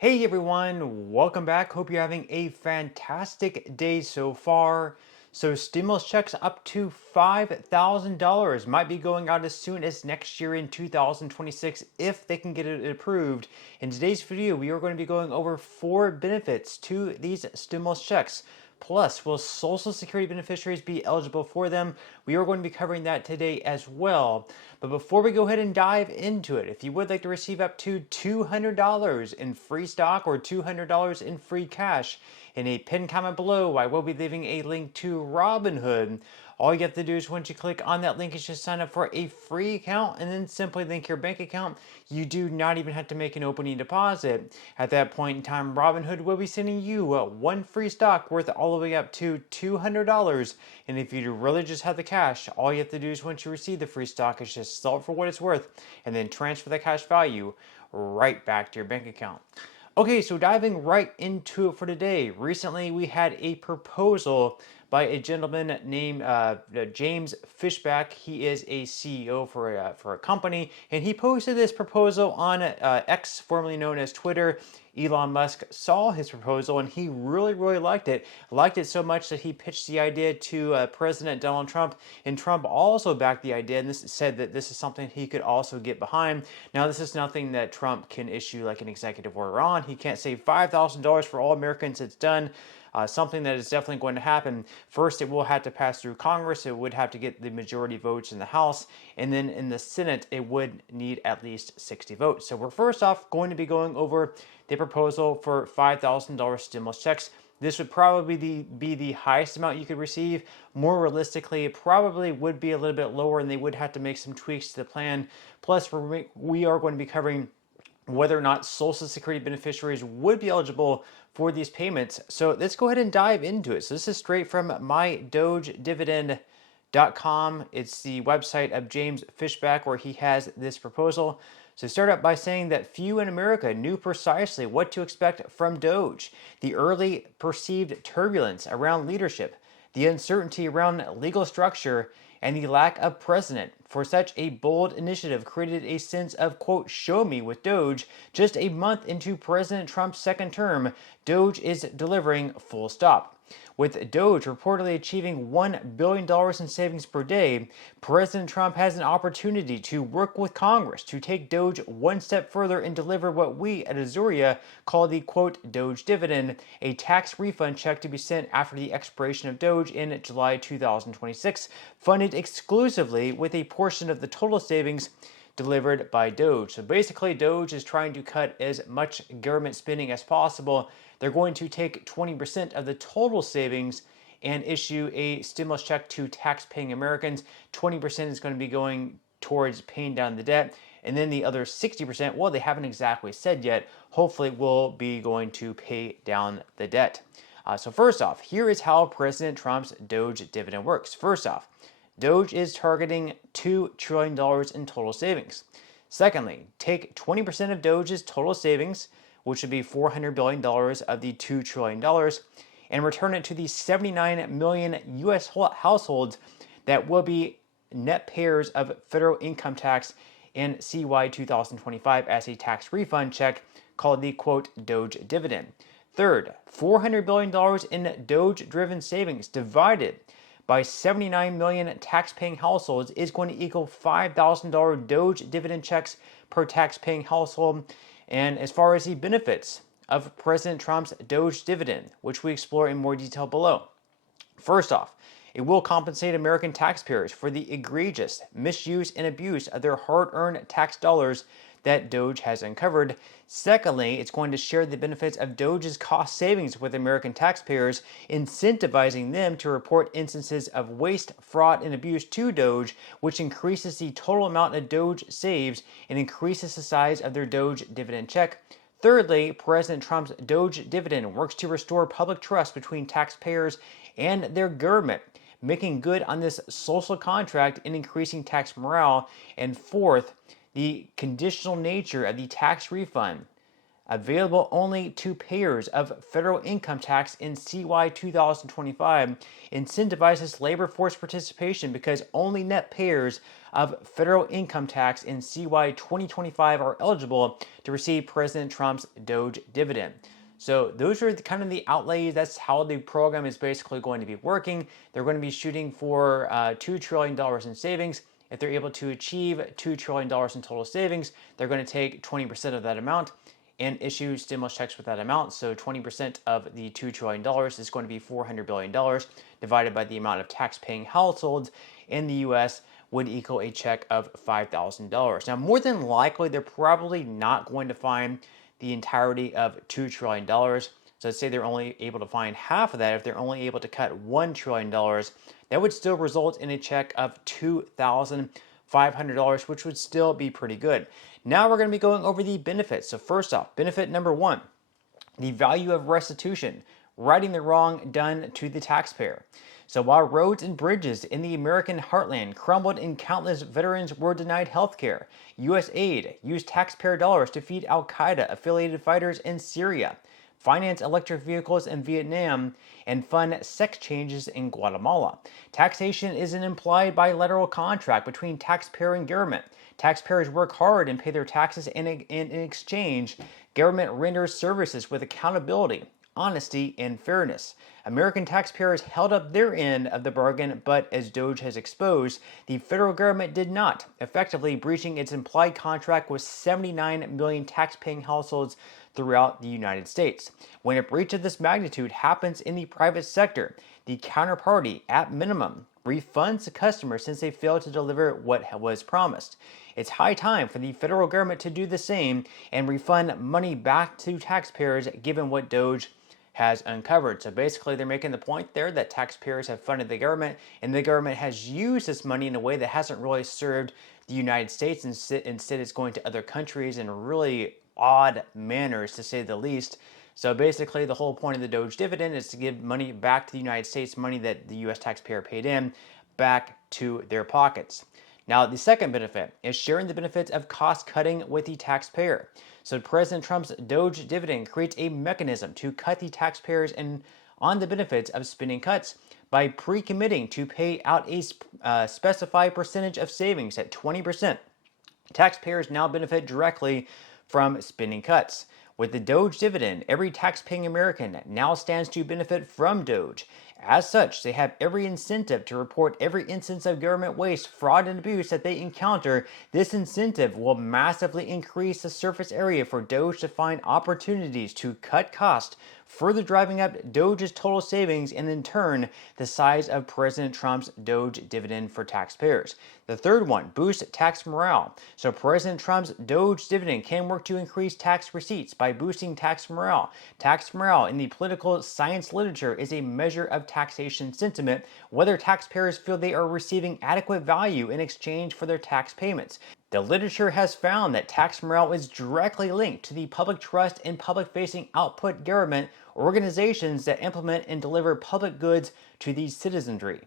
Hey everyone, welcome back. Hope you're having a fantastic day so far. So stimulus checks up to $5,000 might be going out as soon as next year in 2026 if they can get it approved. In today's video, we are going to be going over 4 benefits to these stimulus checks. Plus, will Social Security beneficiaries be eligible for them? We are going to be covering that today as well. But before we go ahead and dive into it, if you would like to receive up to $200 in free stock or $200 in free cash, in a pinned comment below, I will be leaving a link to Robinhood. All you have to do is once you click on that link is just sign up for a free account and then simply link your bank account. You do not even have to make an opening deposit. At that point in time, Robinhood will be sending you one free stock worth all the way up to $200. And if you really just have the cash, all you have to do is once you receive the free stock is just sell it for what it's worth and then transfer the cash value right back to your bank account. Okay, so diving right into it for today. Recently, we had a proposal by a gentleman named James Fishback. He is a CEO for a company, and he posted this proposal on X, formerly known as Twitter. Elon Musk saw his proposal and he really liked it. Liked it so much that he pitched the idea to President Donald Trump, and Trump also backed the idea and said that this is something he could also get behind. Now, this is nothing that Trump can issue like an executive order on. He can't say $5,000 for all Americans. It's done. Something that is definitely going to happen. First, it will have to pass through Congress. It would have to get the majority votes in the House. And then in the Senate, it would need at least 60 votes. So we're first off going to be going over the proposal for $5,000 stimulus checks. This would probably be the highest amount you could receive. More realistically, it probably would be a little bit lower and they would have to make some tweaks to the plan. Plus, we are going to be covering whether or not Social Security beneficiaries would be eligible for these payments. So let's go ahead and dive into it. So this is straight from mydogedividend.com. It's the website of James Fishback where he has this proposal. So start out by saying that few in America knew precisely what to expect from DOGE. The early perceived turbulence around leadership, the uncertainty around legal structure, and the lack of precedent for such a bold initiative created a sense of, quote, show me with DOGE. Just a month into President Trump's second term, DOGE is delivering full stop. With DOGE reportedly achieving $1 billion in savings per day, President Trump has an opportunity to work with Congress to take DOGE one step further and deliver what we at Azuria call the, quote, DOGE dividend, a tax refund check to be sent after the expiration of DOGE in July 2026, funded exclusively with a portion of the total savings delivered by DOGE. So basically, DOGE is trying to cut as much government spending as possible. They're going to take 20% of the total savings and issue a stimulus check to tax-paying Americans. 20% is going to be going towards paying down the debt. And then the other 60%, well, they haven't exactly said yet, hopefully will be going to pay down the debt. So first off, here is how President Trump's DOGE dividend works. First off, DOGE is targeting $2 trillion in total savings. Secondly, take 20% of DOGE's total savings, which would be $400 billion of the $2 trillion, and return it to the 79 million U.S. households that will be net payers of federal income tax in CY 2025 as a tax refund check called the, quote, DOGE dividend. Third, $400 billion in DOGE-driven savings divided by 79 million tax-paying households is going to equal $5,000 DOGE dividend checks per tax-paying household. And as far as the benefits of President Trump's DOGE dividend, which we explore in more detail below. First off, it will compensate American taxpayers for the egregious misuse and abuse of their hard-earned tax dollars that DOGE has uncovered. Secondly, it's going to share the benefits of DOGE's cost savings with American taxpayers, incentivizing them to report instances of waste, fraud, and abuse to DOGE, which increases the total amount of DOGE saves and increases the size of their DOGE dividend check. Thirdly, President Trump's DOGE dividend works to restore public trust between taxpayers and their government, making good on this social contract and increasing tax morale. And fourth, the conditional nature of the tax refund available only to payers of federal income tax in CY 2025, incentivizes labor force participation because only net payers of federal income tax in CY 2025 are eligible to receive President Trump's DOGE dividend. So those are kind of the outlays. That's how the program is basically going to be working. They're going to be shooting for $2 trillion in savings. If they're able to achieve $2 trillion in total savings, they're going to take 20% of that amount and issue stimulus checks with that amount. So 20% of the $2 trillion is going to be $400 billion divided by the amount of tax-paying households in the U.S. would equal a check of $5,000. Now, more than likely, they're probably not going to find the entirety of $2 trillion. So let's say they're only able to find half of that. If they're only able to cut $1 trillion, that would still result in a check of $2,500, which would still be pretty good. Now we're going to be going over the benefits. So first off, benefit number one, the value of restitution, righting the wrong done to the taxpayer. So while roads and bridges in the American heartland crumbled and countless veterans were denied health care, U.S. aid used taxpayer dollars to feed al-Qaeda-affiliated fighters in Syria, finance electric vehicles in Vietnam, and fund sex changes in Guatemala. Taxation is an implied bilateral contract between taxpayer and government. Taxpayers work hard and pay their taxes, and in exchange, government renders services with accountability, honesty, and fairness. American taxpayers held up their end of the bargain, but as DOGE has exposed, the federal government did not, effectively breaching its implied contract with 79 million tax-paying households throughout the United States. When a breach of this magnitude happens in the private sector, the counterparty, at minimum, refunds the customer since they failed to deliver what was promised. It's high time for the federal government to do the same and refund money back to taxpayers given what DOGE has uncovered. So basically they're making the point there that taxpayers have funded the government and the government has used this money in a way that hasn't really served the United States. Instead it's going to other countries in really odd manners, to say the least. So basically the whole point of the DOGE dividend is to give money back to the United States, money that the U.S. taxpayer paid in, back to their pockets. Now, the second benefit is sharing the benefits of cost cutting with the taxpayer. So President Trump's DOGE dividend creates a mechanism to cut the taxpayers on the benefits of spending cuts by pre-committing to pay out a specified percentage of savings at 20%. Taxpayers now benefit directly from spending cuts. With the DOGE dividend, every tax-paying American now stands to benefit from DOGE. As such, they have every incentive to report every instance of government waste, fraud, and abuse that they encounter. This incentive will massively increase the surface area for DOGE to find opportunities to cut costs, further driving up DOGE's total savings and in turn the size of President Trump's DOGE dividend for taxpayers. The third one, boost tax morale. So President Trump's DOGE dividend can work to increase tax receipts by boosting tax morale. Tax morale in the political science literature is a measure of taxation sentiment, whether taxpayers feel they are receiving adequate value in exchange for their tax payments. The literature has found that tax morale is directly linked to the public trust in public-facing output government organizations that implement and deliver public goods to the citizenry.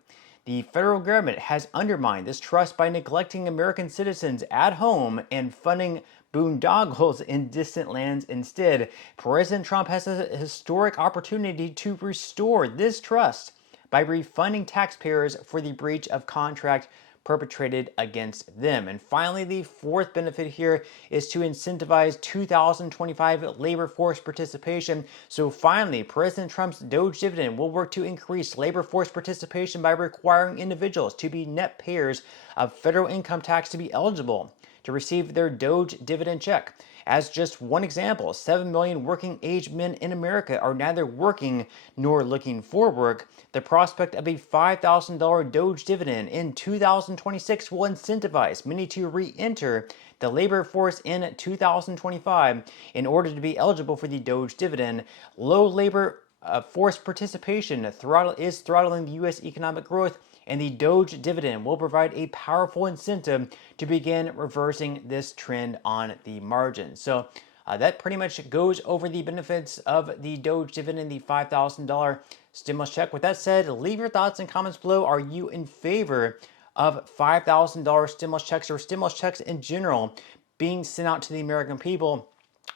The federal government has undermined this trust by neglecting American citizens at home and funding boondoggles in distant lands instead. President Trump has a historic opportunity to restore this trust by refunding taxpayers for the breach of contract perpetrated against them. And finally, the fourth benefit here is to incentivize 2025 labor force participation. So finally, President Trump's DOGE dividend will work to increase labor force participation by requiring individuals to be net payers of federal income tax to be eligible to receive their DOGE dividend check. As just one example, 7 million working age men in America are neither working nor looking for work. The prospect of a $5,000 DOGE dividend in 2026 will incentivize many to re-enter the labor force in 2025 in order to be eligible for the DOGE dividend. Low labor force participation is throttling the U.S. economic growth, and the DOGE dividend will provide a powerful incentive to begin reversing this trend on the margin. So that pretty much goes over the benefits of the DOGE dividend, the $5,000 stimulus check. With that said, leave your thoughts and comments below. Are you in favor of $5,000 stimulus checks or stimulus checks in general being sent out to the American people?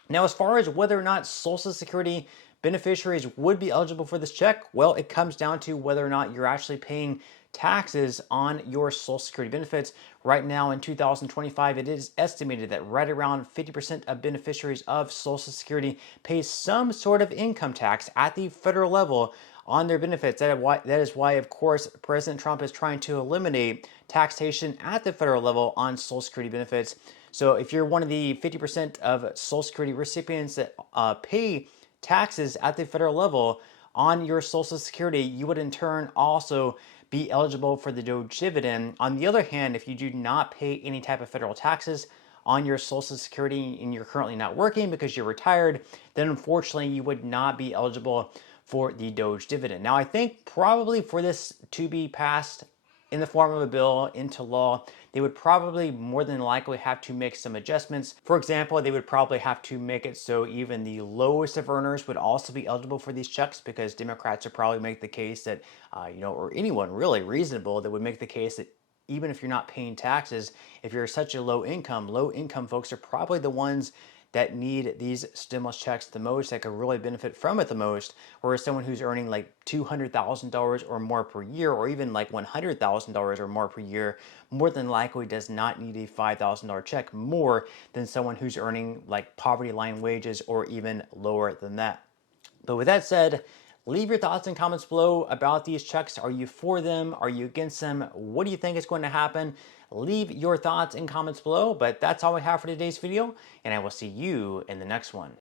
Now, as far as whether or not Social Security beneficiaries would be eligible for this check, well, it comes down to whether or not you're actually paying taxes on your Social Security benefits. Right now in 2025, it is estimated that right around 50% of beneficiaries of Social Security pay some sort of income tax at the federal level on their benefits. That is why, of course, President Trump is trying to eliminate taxation at the federal level on Social Security benefits. So if you're one of the 50% of Social Security recipients that pay taxes at the federal level on your Social Security, you would in turn also be eligible for the DOGE dividend. On the other hand, if you do not pay any type of federal taxes on your Social Security and you're currently not working because you're retired, then unfortunately you would not be eligible for the DOGE dividend. Now, I think probably for this to be passed in the form of a bill into law, they would probably more than likely have to make some adjustments. For example, they would probably have to make it so even the lowest of earners would also be eligible for these checks, because Democrats would probably make the case that, or anyone really reasonable that would make the case that even if you're not paying taxes, if you're such a low income folks are probably the ones that need these stimulus checks the most, that could really benefit from it the most, whereas someone who's earning like $200,000 or more per year, or even like $100,000 or more per year, more than likely does not need a $5,000 check more than someone who's earning like poverty line wages or even lower than that. But with that said, leave your thoughts and comments below about these checks. Are you for them? Are you against them? What do you think is going to happen? Leave your thoughts and comments below. But that's all we have for today's video, and I will see you in the next one.